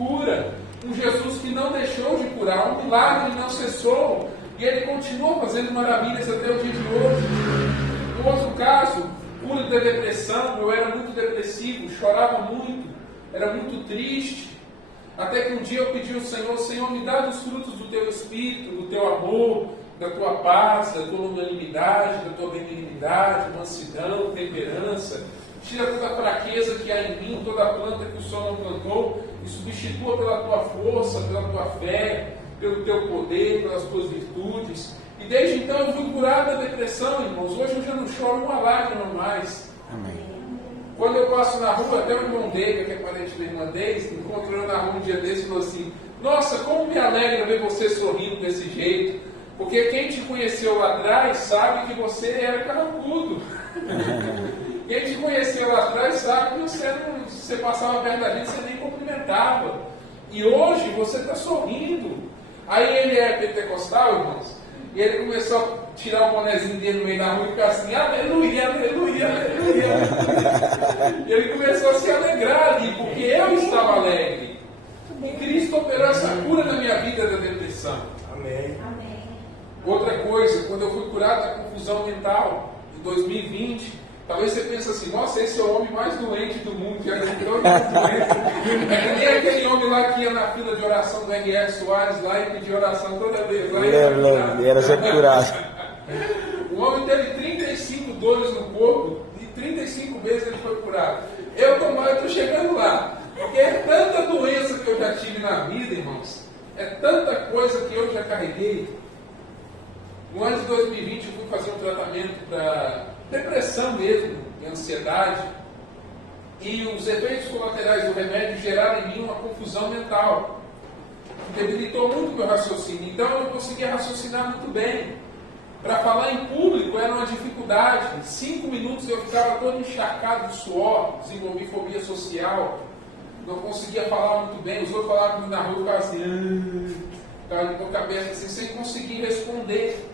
cura. Um Jesus que não deixou de curar, um milagre não cessou. E ele continua fazendo maravilhas até o dia de hoje. No outro caso, cura da depressão. Eu era muito depressivo, chorava muito, era muito triste. Até que um dia eu pedi ao Senhor: Senhor, me dá dos frutos do teu Espírito, do teu amor, da tua paz, da tua longanimidade, da tua benignidade, mansidão, temperança. Tira toda a fraqueza que há em mim, toda a planta que o Senhor não plantou, e substitua pela tua força, pela tua fé, pelo teu poder, pelas tuas virtudes. E desde então eu fui curado da depressão, irmãos. Hoje eu já não choro uma lágrima mais. Amém. Quando eu passo na rua, até o irmão Dega, que é parente da irmã Deise, encontrou na rua um dia desse e falou assim: nossa, como me alegra ver você sorrindo desse jeito, porque quem te conheceu lá atrás sabe que você era carrancudo. Quem te conheceu lá atrás sabe que você passava perto da gente, você nem cumprimentava. E hoje você está sorrindo. Aí ele é pentecostal, irmãos, e ele começou a tirar o bonezinho dele no meio da rua e ficar assim: aleluia, aleluia, aleluia. E ele começou a se alegrar ali, porque eu estava alegre. E Cristo operou essa cura na minha vida da depressão. Amém. Outra coisa, quando eu fui curado da confusão mental, em 2020, talvez você pense assim: nossa, esse é o homem mais doente do mundo, que era todo mundo doente. É que nem aquele homem lá que ia na fila de oração do R.R. Soares lá e pedia oração toda vez. Lá Ele era sempre curado. O homem teve 35 dores no corpo e 35 vezes ele foi curado. Eu estou chegando lá, porque é tanta doença que eu já tive na vida, irmãos, é tanta coisa que eu já carreguei. No ano de 2020 eu fui fazer um tratamento para depressão mesmo, e ansiedade, e os efeitos colaterais do remédio geraram em mim uma confusão mental, que debilitou muito o meu raciocínio. Então eu não conseguia raciocinar muito bem. Para falar em público era uma dificuldade. 5 minutos eu ficava todo encharcado de suor, desenvolvi fobia social, não conseguia falar muito bem. Os outros falavam comigo na rua, eu ficava assim, ficava de boca aberta assim, sem conseguir responder.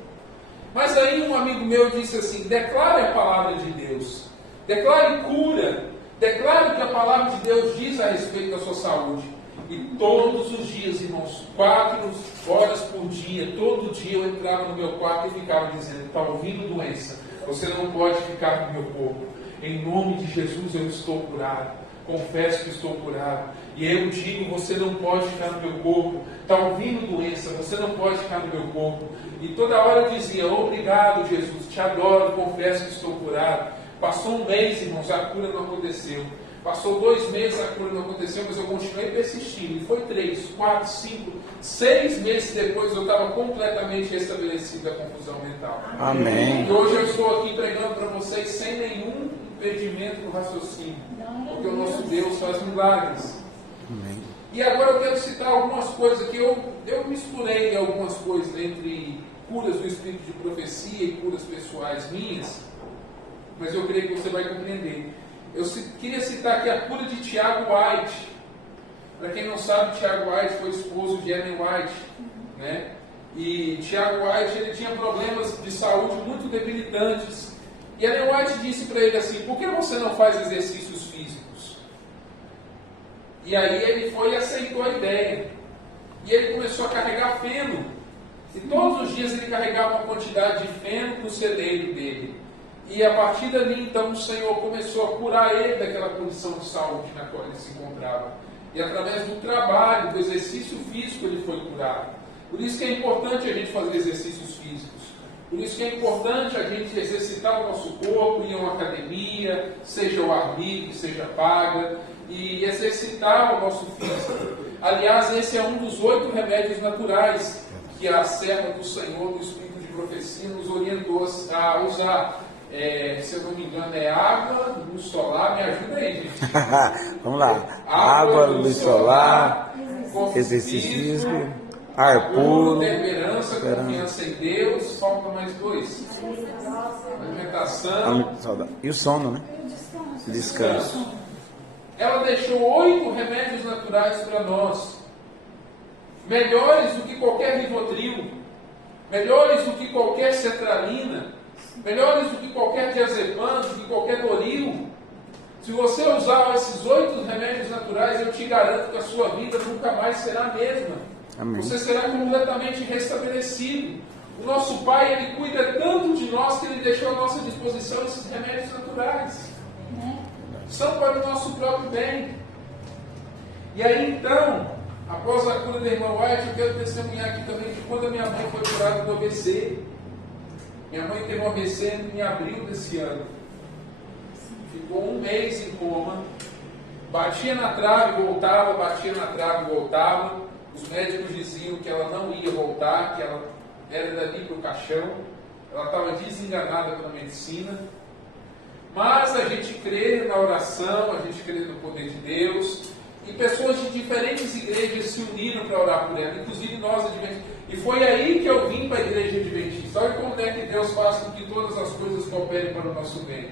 Mas aí um amigo meu disse assim: declare a palavra de Deus, declare cura, declare o que a palavra de Deus diz a respeito da sua saúde. E todos os dias, irmãos, 4 horas por dia, todo dia eu entrava no meu quarto e ficava dizendo: está ouvindo doença, você não pode ficar no meu corpo. Em nome de Jesus eu estou curado, confesso que estou curado. E eu digo: você não pode ficar no meu corpo. Está ouvindo doença, você não pode ficar no meu corpo. E toda hora eu dizia: obrigado, Jesus, te adoro, confesso que estou curado. Passou um mês, irmãos, a cura não aconteceu. Passou 2 meses, a cura não aconteceu, mas eu continuei persistindo. E foi 3, 4, 5, 6 meses depois eu estava completamente restabelecido da confusão mental. Amém. E hoje eu estou aqui pregando para vocês sem nenhum impedimento no raciocínio, porque o nosso Deus faz milagres. Amém. E agora eu quero citar algumas coisas que eu misturei algumas coisas entre curas do espírito de profecia e curas pessoais minhas, mas eu creio que você vai compreender. Eu queria citar aqui a cura de Tiago White. Para quem não sabe, Tiago White foi esposo de Ellen White, né? E Tiago White, ele tinha problemas de saúde muito debilitantes. E Ellen White disse para ele assim: por que você não faz exercícios físicos? E aí ele foi e aceitou a ideia. E ele começou a carregar feno. E todos os dias ele carregava uma quantidade de feno no celeiro dele. E a partir dali, então, o Senhor começou a curar ele daquela condição de saúde na qual ele se encontrava. E através do trabalho, do exercício físico, ele foi curado. Por isso que é importante a gente fazer exercícios físicos. Por isso que é importante a gente exercitar o nosso corpo, ir a uma academia, seja ao ar livre, seja paga, e exercitar o nosso físico. Aliás, esse é um dos 8 remédios naturais que a serva do Senhor, do Espírito de Profecia, nos orientou a usar. Se eu não me engano, é água, luz solar. Me ajuda aí, gente. Vamos lá. Água, luz solar, exercício físico, ar puro, temperança, confiança em Deus. Falta mais 2. Alimentação. E o sono, né? Descanso. Ela deixou 8 remédios naturais para nós. Melhores do que qualquer Rivotril. Melhores do que qualquer sertralina. Melhores do que qualquer diazepam, do que qualquer Doril. Se você usar esses 8 remédios naturais, eu te garanto que a sua vida nunca mais será a mesma. Amém. Você será completamente restabelecido. O nosso Pai, Ele cuida tanto de nós que Ele deixou à nossa disposição esses remédios naturais. São para o nosso próprio bem. E aí então, após a cura da irmã White, eu quero testemunhar aqui também que quando a minha mãe foi curada do AVC, minha mãe teve um AVC em abril desse ano. Ficou 1 mês em coma, batia na trave, voltava, batia na trave, voltava. Os médicos diziam que ela não ia voltar, que ela era dali para o caixão, ela estava desenganada pela medicina. Mas a gente crê na oração, a gente crê no poder de Deus, e pessoas de diferentes igrejas se uniram para orar por ela, inclusive nós adventistas. E foi aí que eu vim para a igreja adventista. Olha como é que Deus faz com que todas as coisas cooperem para o nosso bem.